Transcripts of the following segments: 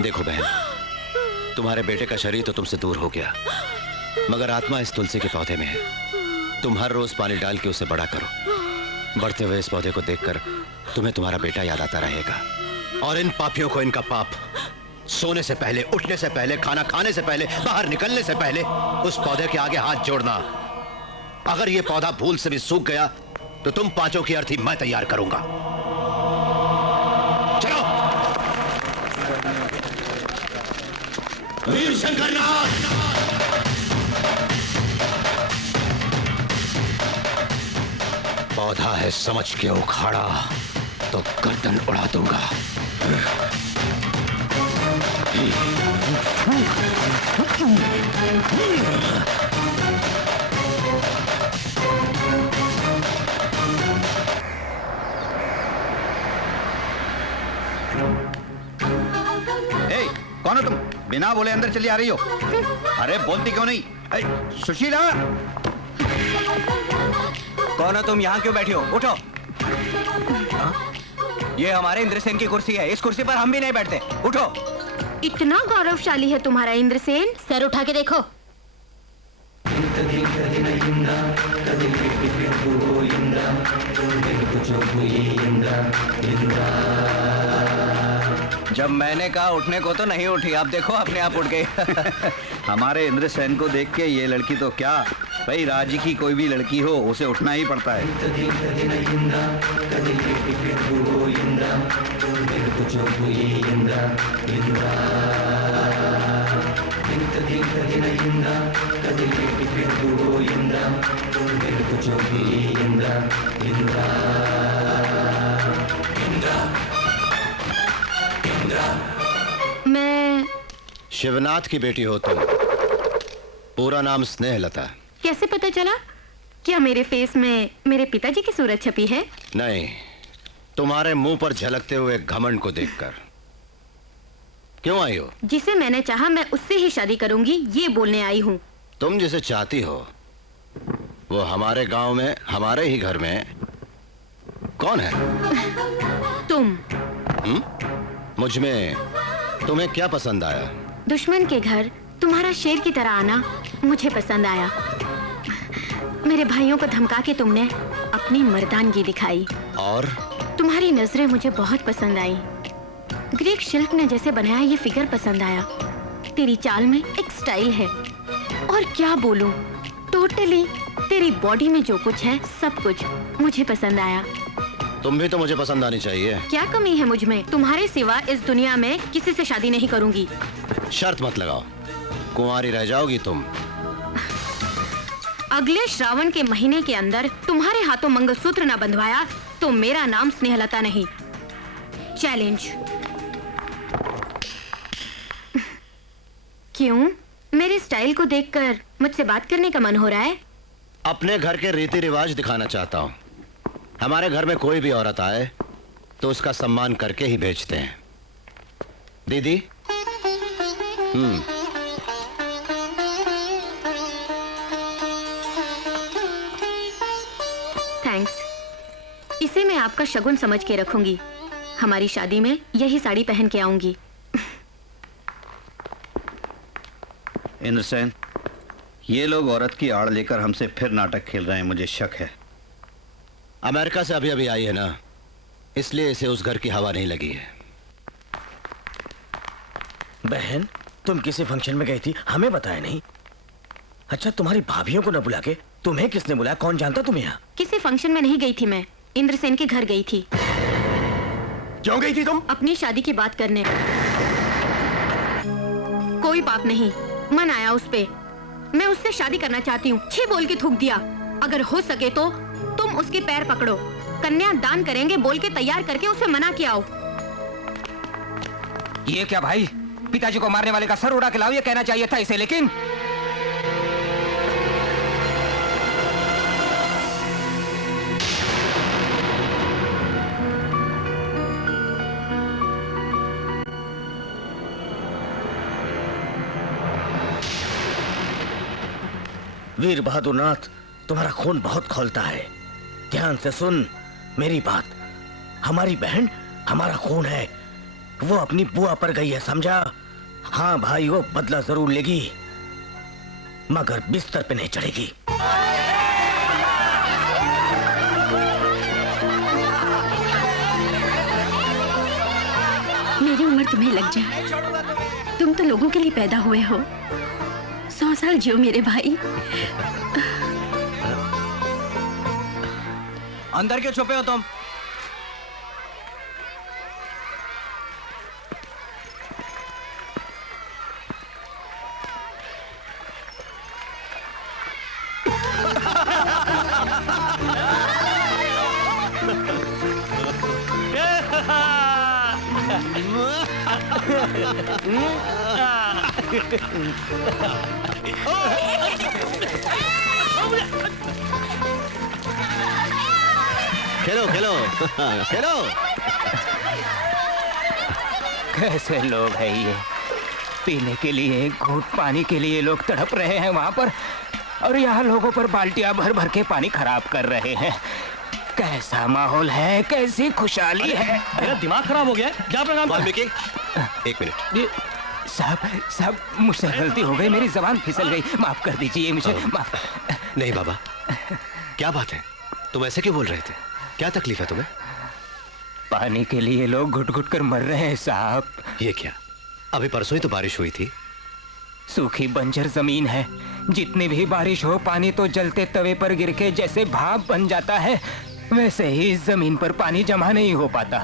देखो बहन, तुम्हारे बेटे का शरीर तो तुमसे दूर हो गया, मगर आत्मा इस तुलसी के पौधे में है। तुम हर रोज पानी डाल के उसे बड़ा करो। बढ़ते हुए इस पौधे को देखकर तुम्हें तुम्हारा बेटा याद आता रहेगा। और इन पापियों को इनका पाप, सोने से पहले, उठने से पहले, खाना खाने से पहले, बाहर निकलने से पहले उस पौधे के आगे हाथ जोड़ना। अगर ये पौधा भूल से भी सूख गया तो तुम पांचों की अर्थी मैं तैयार करूंगा। चलो। वीर शंकरनाथ। पौधा है समझ के उखाड़ा तो गर्दन उड़ा दूंगा। कौन हो तुम? बिना बोले अंदर चली आ रही हो। अरे बोलती क्यों नहीं? सुशीला, कौन हो तुम? यहाँ क्यों बैठी हो? उठो। ये हमारे इंद्रसेन की कुर्सी है, इस कुर्सी पर हम भी नहीं बैठते। उठो। इतना गौरवशाली है तुम्हारा इंद्रसेन? सर उठा के देखो। जब मैंने कहा उठने को तो नहीं उठी, आप देखो अपने आप उठ गई। हमारे इंद्रसेन को देख के ये लड़की तो क्या, भाई राज्य की कोई भी लड़की हो उसे उठना ही पड़ता है। मैं शिवनाथ की बेटी हो तुम। पूरा नाम स्नेहलता। कैसे पता चला? क्या मेरे फेस में मेरे पिताजी की सूरत छपी है? नहीं, तुम्हारे मुंह पर झलकते हुए घमंड को देखकर। क्यों आई हो? जिसे मैंने चाहा मैं उससे ही शादी करूंगी, ये बोलने आई हूँ। तुम जिसे चाहती हो वो हमारे गांव में, हमारे ही घर में कौन है? तुम। मुझ में तुम्हें क्या पसंद आया? दुश्मन के घर तुम्हारा शेर की तरह आना मुझे पसंद आया। मेरे भाइयों को धमका के तुमने अपनी मर्दानगी दिखाई। और तुम्हारी नजरें मुझे बहुत पसंद आई। ग्रीक शिल्प ने जैसे बनाया ये फिगर पसंद आया। तेरी चाल में एक स्टाइल है। और क्या बोलूं, टोटली तेरी बॉडी में जो कुछ है सब कुछ मुझे पसंद आया। तुम भी तो मुझे पसंद आनी चाहिए। क्या कमी है मुझ में? तुम्हारे सिवा इस दुनिया में किसी से शादी नहीं करूंगी। शर्त मत लगाओ, कुंवारी रह जाओगी तुम। अगले श्रावण के महीने के अंदर तुम्हारे हाथों मंगलसूत्र न बंधवाया तो मेरा नाम स्नेहलता नहीं। चैलेंज। क्यों? मेरे स्टाइल को देखकर मुझसे बात करने का मन हो रहा है? अपने घर के रीति रिवाज दिखाना चाहता हूँ। हमारे घर में कोई भी औरत आए तो उसका सम्मान करके ही भेजते हैं। दीदी। थैंक्स। इसे मैं आपका शगुन समझ के रखूंगी। हमारी शादी में यही साड़ी पहन के आऊंगी। इंद्रसेन, ये लोग औरत की आड़ लेकर हमसे फिर नाटक खेल रहे हैं, मुझे शक है। अमेरिका से अभी अभी आई है ना, इसलिए इसे उस घर की हवा नहीं लगी है। बहन, तुम किसी फंक्शन में गई थी, हमें बताया नहीं। अच्छा, तुम्हारी भाभियों को न बुला के तुम्हें किसने बुलाया? कौन जानता तुम्हें यहाँ? किसी फंक्शन में नहीं गई थी मैं, इंद्रसेन के घर गई थी। क्यों गई थी तुम? अपनी शादी की बात करने। कोई पाप नहीं, मन आया उस पे। मैं उससे शादी करना चाहती हूँ। छी बोल के थूक दिया। अगर हो सके तो तुम उसके पैर पकड़ो। कन्या दान करेंगे बोल के तैयार करके उसे मना के आओ। ये क्या भाई, पिताजी को मारने वाले का सर उड़ा के लाओ, ये कहना चाहिए था इसे। लेकिन वीर बहादुर नाथ, तुम्हारा खून बहुत खौलता है। ध्यान से सुन मेरी बात। हमारी बहन हमारा खून है, वो अपनी बुआ पर गई है, समझा? हाँ भाई, वो बदला जरूर लेगी, मगर बिस्तर पे नहीं चढ़ेगी। मेरी उम्र तुम्हें लग जाए, तुम तो लोगों के लिए पैदा हुए हो। 100 साल जियो मेरे भाई। अंदर क्यों छुपे हो तुम? खेलो खेलो खेलो। कैसे लोग हैं ये? पीने के लिए एक घूंट पानी के लिए लोग तड़प रहे हैं वहां पर, और यहाँ लोगों पर बाल्टियां भर भर के पानी खराब कर रहे हैं। कैसा माहौल है, कैसी खुशहाली है। मेरा दिमाग खराब हो गया, जा अपना काम वाल्मीकि, एक मिनट। साहब मुझसे गलती हो गई, मेरी जबान फिसल गई, माफ कर दीजिए मुझे, माफ। नहीं बाबा, क्या बात है? तुम ऐसे क्यों बोल रहे थे? क्या तकलीफ है तुम्हें? पानी के लिए लोग घुट घुट कर मर रहे हैं साहब। ये क्या? अभी परसों ही तो बारिश हुई थी। सूखी बंजर जमीन है, जितनी भी बारिश हो पानी तो जलते तवे पर गिर के जैसे भाप बन जाता है, वैसे ही इस जमीन पर पानी जमा नहीं हो पाता।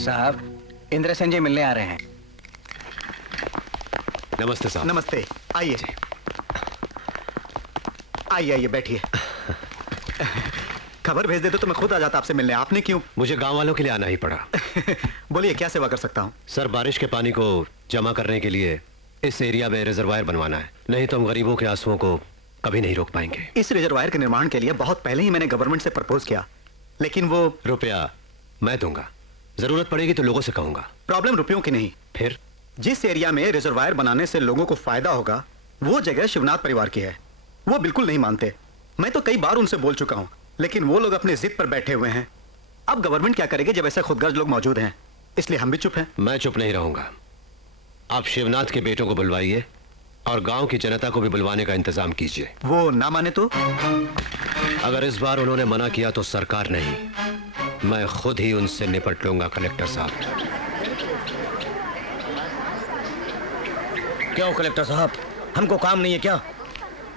साहब, इंद्रसेन जी मिलने आ रहे हैं। नमस्ते साहब। नमस्ते, आइए आइए आइए बैठिए। खबर भेज दे तो मैं खुद आ जाता आपसे मिलने, आपने क्यों? मुझे गांव वालों के लिए आना ही पड़ा। बोलिए, क्या सेवा कर सकता हूँ? सर, बारिश के पानी को जमा करने के लिए इस एरिया में रिजर्वायर बनवाना है, नहीं तो हम गरीबों के आंसुओं को कभी नहीं रोक पाएंगे। इस रिजर्वायर के निर्माण के लिए बहुत पहले ही मैंने गवर्नमेंट से प्रपोज किया, लेकिन वो रुपया मैं दूंगा, जरूरत पड़ेगी तो लोगों से कहूंगा। प्रॉब्लम रुपयों की नहीं, फिर जिस एरिया में रिजर्वायर बनाने से लोगों को फायदा होगा वो जगह शिवनाथ परिवार की है। वो बिल्कुल नहीं मानते। मैं तो कई बार उनसे बोल चुका हूं, लेकिन वो लोग अपने जिद पर बैठे हुए हैं। अब गवर्नमेंट क्या करेगी जब ऐसे खुदगर्ज लोग मौजूद हैं? इसलिए हम भी चुप हैं। मैं चुप नहीं रहूंगा। आप शिवनाथ के बेटों को बुलवाइए और गांव की जनता को भी बुलवाने का इंतजाम कीजिए। वो ना माने तो? अगर इस बार उन्होंने मना किया तो सरकार नहीं, मैं खुद ही उनसे निपट लूंगा। कलेक्टर साहब। क्यों कलेक्टर साहब, हमको काम नहीं है क्या?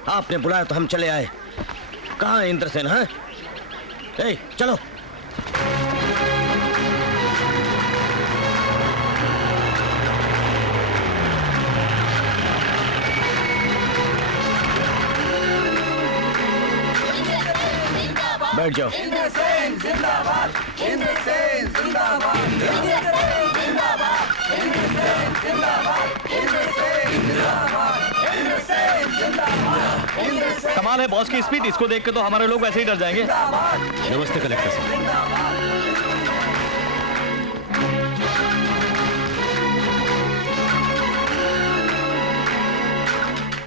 आपने बुलाया तो हम चले आए। कहाँ है इंद्रसेन? है चलो। बैठ जाओ। इंद्रसेन जिंदाबाद, इंद्रसेन जिंदाबाद, इंद्रसेन जिंदाबाद, इंद्रसेन जिंदाबाद, इंद्रसेन जिंदाबाद, इंद्रसेन जिंदाबाद, इंद्रसेन। कमाल है बॉस की स्पीड, इसको देख के तो हमारे लोग वैसे ही डर जाएंगे। नमस्ते कलेक्टर साहब।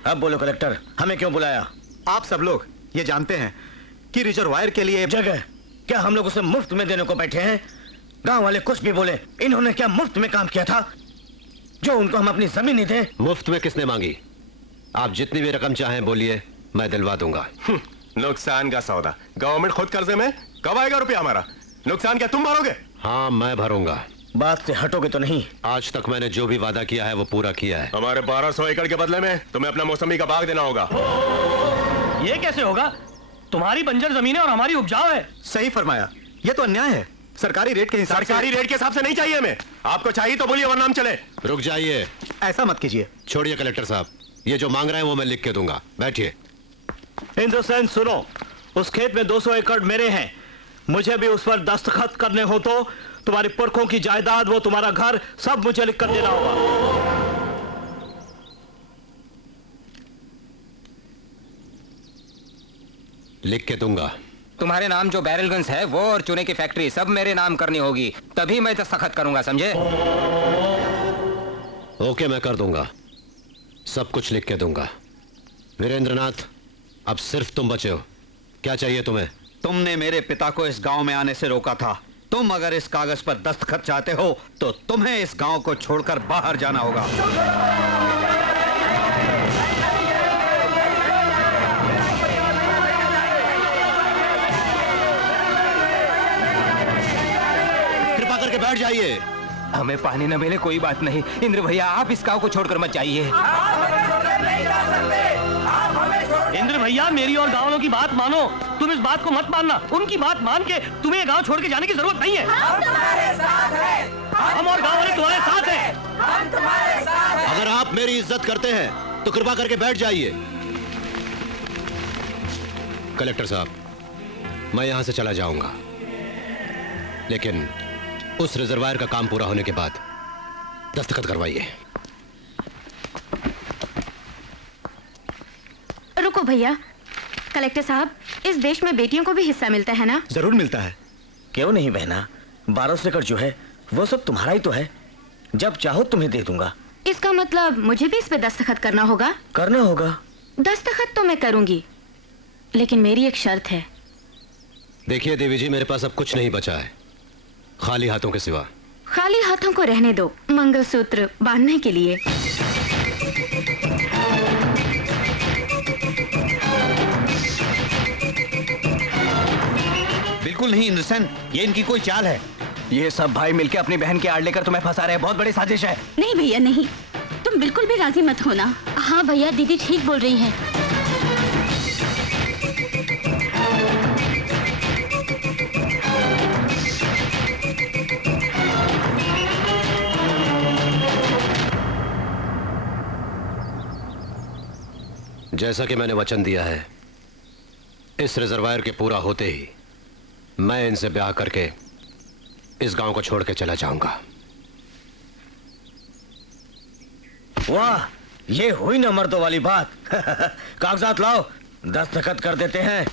अब बोलो कलेक्टर, हमें क्यों बुलाया? आप सब लोग ये जानते हैं कि रिजर्वायर के लिए जगह क्या हम लोग उसे मुफ्त में देने को बैठे हैं? गांव वाले कुछ भी बोले, इन्होंने क्या मुफ्त में काम किया था जो उनको हम अपनी जमीन नहीं दें? मुफ्त में किसने मांगी? आप जितनी भी रकम चाहें बोलिए, मैं दिलवा दूंगा। नुकसान का सौदा, गवर्नमेंट खुद कर्जे में, कब आएगा रुपया हमारा? नुकसान क्या तुम भरोगे? हाँ, मैं भरूंगा। बात से हटोगे तो नहीं? आज तक मैंने जो भी वादा किया है वो पूरा किया है। हमारे 1200 एकड़ के बदले में तुम्हें अपना मौसमी का बाग देना होगा। ये कैसे होगा? तुम्हारी बंजर जमीन है और हमारी उपजाऊ है। सही फरमाया, ये तो अन्याय है। सरकारी रेट के हिसाब से। सरकारी रेट के हिसाब से नहीं चाहिए हमें। आपको चाहिए तो बोलिए वरना हम चले। रुक जाइए। ऐसा मत कीजिए। छोड़िए कलेक्टर साहब, ये जो मांग रहे हैं वो मैं लिख के दूंगा। बैठिए। इंद्रसेन सुनो, उस खेत में 200 एकड़ मेरे हैं। मुझे भी उस पर दस्तखत करने हो तो तुम्हारे पुरखों की जायदाद, वो तुम्हारा घर, सब मुझे लिख कर देना होगा। लिख के दूंगा। तुम्हारे नाम जो बैरलगंज है वो और चूने की फैक्ट्री सब मेरे नाम करनी होगी, तभी मैं दस्तखत करूंगा, समझे? ओके, मैं कर दूंगा, सब कुछ लिख के दूंगा। वीरेंद्रनाथ, अब सिर्फ तुम बचे हो। क्या चाहिए तुम्हें? तुमने मेरे पिता को इस गांव में आने से रोका था। तुम अगर इस कागज पर दस्तखत चाहते हो तो तुम्हें इस गांव को छोड़कर बाहर जाना होगा। कृपा करके बैठ जाइए। हमें पानी न मिले कोई बात नहीं, इंद्र भैया आप इस गांव को छोड़कर मत जाइए। इंद्र भैया मेरी और गाँव वालों की बात मानो, तुम इस बात को मत मानना। उनकी बात मान के तुम्हें ये गांव छोड़ के जाने की जरूरत नहीं है। हम तुम्हारे साथ हैं। हम और गाँव वाले तुम्हारे साथ हैं। हम तुम्हारे साथ हैं। अगर आप मेरी इज्जत करते हैं तो कृपा करके बैठ जाइए। कलेक्टर साहब, मैं यहां से चला जाऊंगा, लेकिन उस रिजर्वायर का काम पूरा होने के बाद दस्तखत करवाइए। रुको भैया, कलेक्टर साहब, इस देश में बेटियों को भी हिस्सा मिलता है ना? जरूर मिलता है। क्यों नहीं बहना, 1200 एकड़ जो है वो सब तुम्हारा ही तो है। जब चाहो तुम्हें दे दूंगा। इसका मतलब मुझे भी इस पे दस्तखत करना होगा? करना होगा। दस्तखत तो मैं करूंगी, लेकिन मेरी एक शर्त है। देखिए देवी जी, मेरे पास अब कुछ नहीं बचा है खाली हाथों के सिवा। खाली हाथों को रहने दो, मंगलसूत्र बांधने के लिए। बिल्कुल नहीं इंद्रसेन, ये इनकी कोई चाल है। ये सब भाई मिलके अपनी बहन की आड़ लेकर तुम्हें फंसा रहे हैं। बहुत बड़ी साजिश है। नहीं भैया नहीं, तुम बिल्कुल भी राजी मत होना। हाँ भैया, दीदी ठीक बोल रही हैं। जैसा कि मैंने वचन दिया है, इस रिजर्वायर के पूरा होते ही मैं इनसे ब्याह करके इस गांव को छोड़ के चला जाऊंगा। वाह, ये हुई ना मर्दों वाली बात। कागजात लाओ, दस्तखत कर देते हैं।